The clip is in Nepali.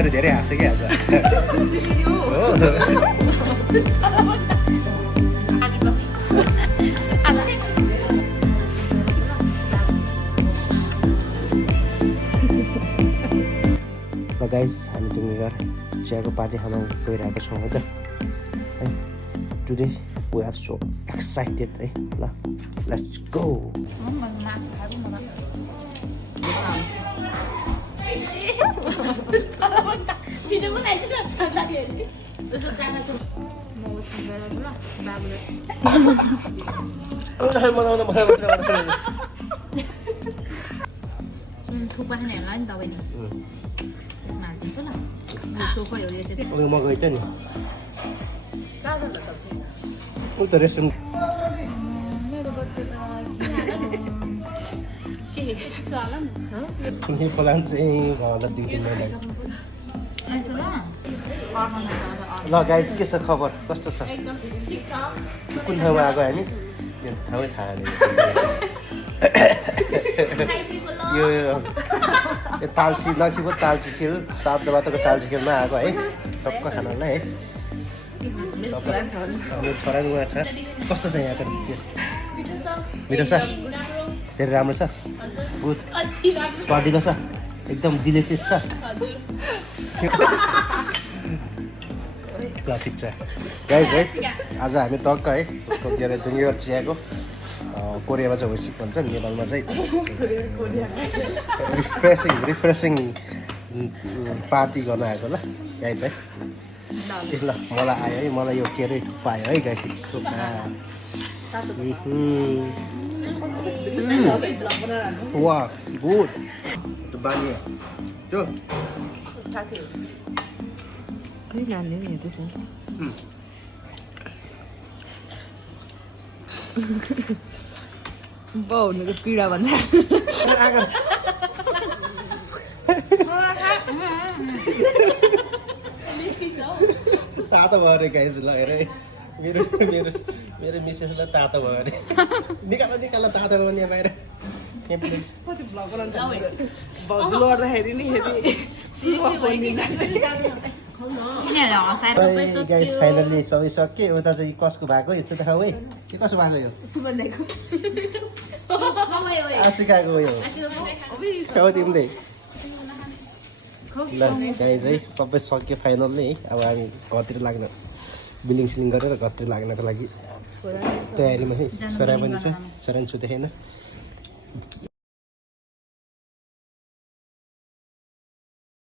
मैले धेरै हाँसेँ कि आज ल गाइस हामी डुङ्गेघर चियाको पार्टी खान गइरहेको छौँ है त today we are so excited है ल लेट्स गो म गएको थिएँ नि उता रेस्टुरेन्ट प्लान चाहिँ होला 2-3 महिना ल गाइस के छ खबर कस्तो छ कुन ठाउँमा आएको हामी यो ठाउँै थाहा यो तालसी लखीपुर तालसी खेल 7 बाटोको तालसी खेलमा आएको है टक्क खानालाई है मेरो छोरा उहाँ छ कस्तो छ यहाँको टेस्ट मिठो छ धेरै राम्रो छ गुड स्वादिलो छ एकदम डिलिसियस छ ल ठिक छ गाइस है आज हामी टक्क है उसको के अरे डुङ्गेघर चियाको कोरियामा चाहिँ होइसिक भन्छ नेपालमा चाहिँ रिफ्रेसिङ पार्टी गर्न आएको ल गाइस है ल मलाई आयो है मलाई यो के अरे पायो है गाइस वा गुड बानी त्यो बाउहरूको पीडा भन्दा तातो भयो अरे गाइस ल हेर मेरो मेरो मेरो मिसेसलाई तातो भयो अरे निकाल तातो भयो नि बाहिर पछि भ्लग बनाउँदा भाउजू लड्दाखेरि नि गाइस फाइनली सबै सके उता चाहिँ कसको भएको यो चाहिँ देखाऊ है के कसो भएको यो आशिकाको यो खाऊ तिमीले ल गाइस है सबै सक्यो फाइनल्ली है अब हामी घरतिर लाग्न बिलिङ सिलिङ गरेर घरतिर लाग्नको लागि तयारीमा है छोरा पनि छ छोरा पनि सुतेन